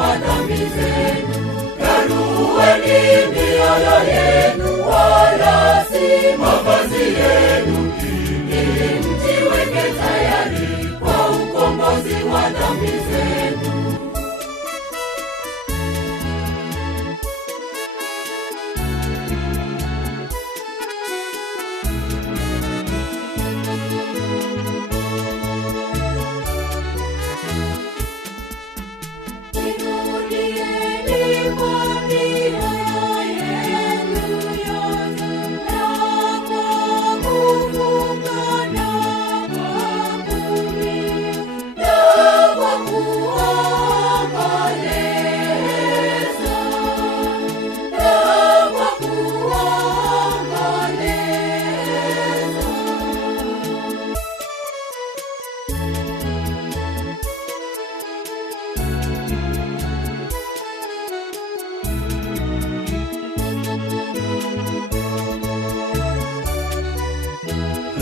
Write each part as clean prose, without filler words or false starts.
wa dhambi zenu. Rarueni mioyo yenu, wala si mavazi yenu, ili mjiweke tayari kwa ukombozi wa dhambi zenu.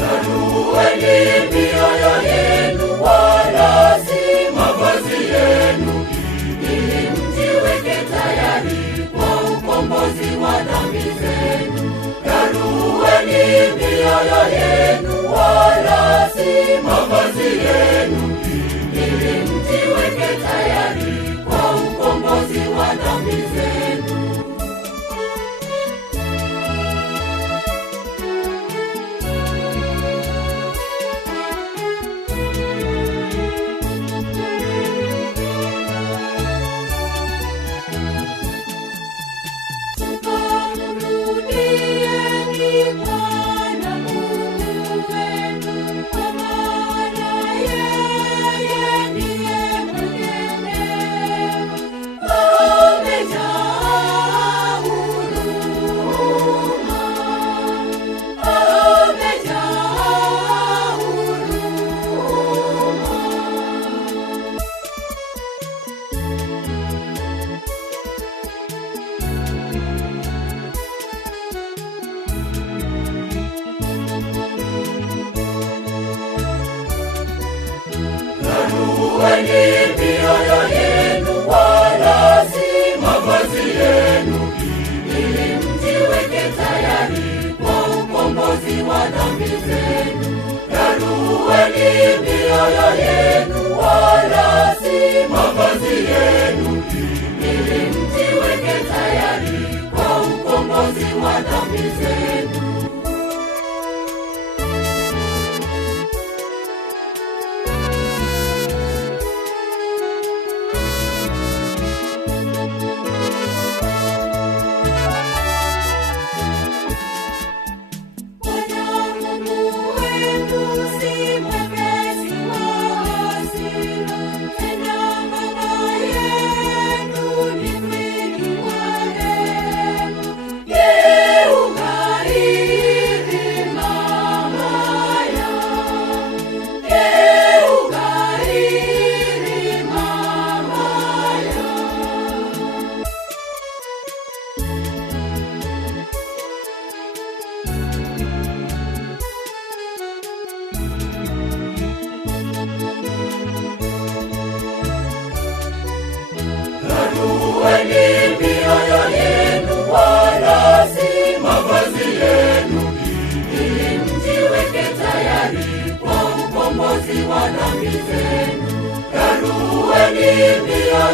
Rarueni mioyo yenu, wala si mavazi yenu, ili mjiweke tayari kwa ukombozi wa dhambi zenu. Rarueni mioyo yenu, wala si mavazi yenu, ili mjiweke tayari kwa ukombozi wa dhambi zenu. Rarueni mioyo yenu, wala si mavazi yenu, ili mjiweke tayari kwa ukombozi wa dhambi zenu. Rarueni mioyo yenu, wala si mavazi yenu, ili mjiweke tayari kwa ukombozi wa dhambi zenu. Rarueni mioyo yenu, wala si mavazi yenu, ili mjiweke tayari kwa ukombozi wa dhambi zenu. Rarueni mioyo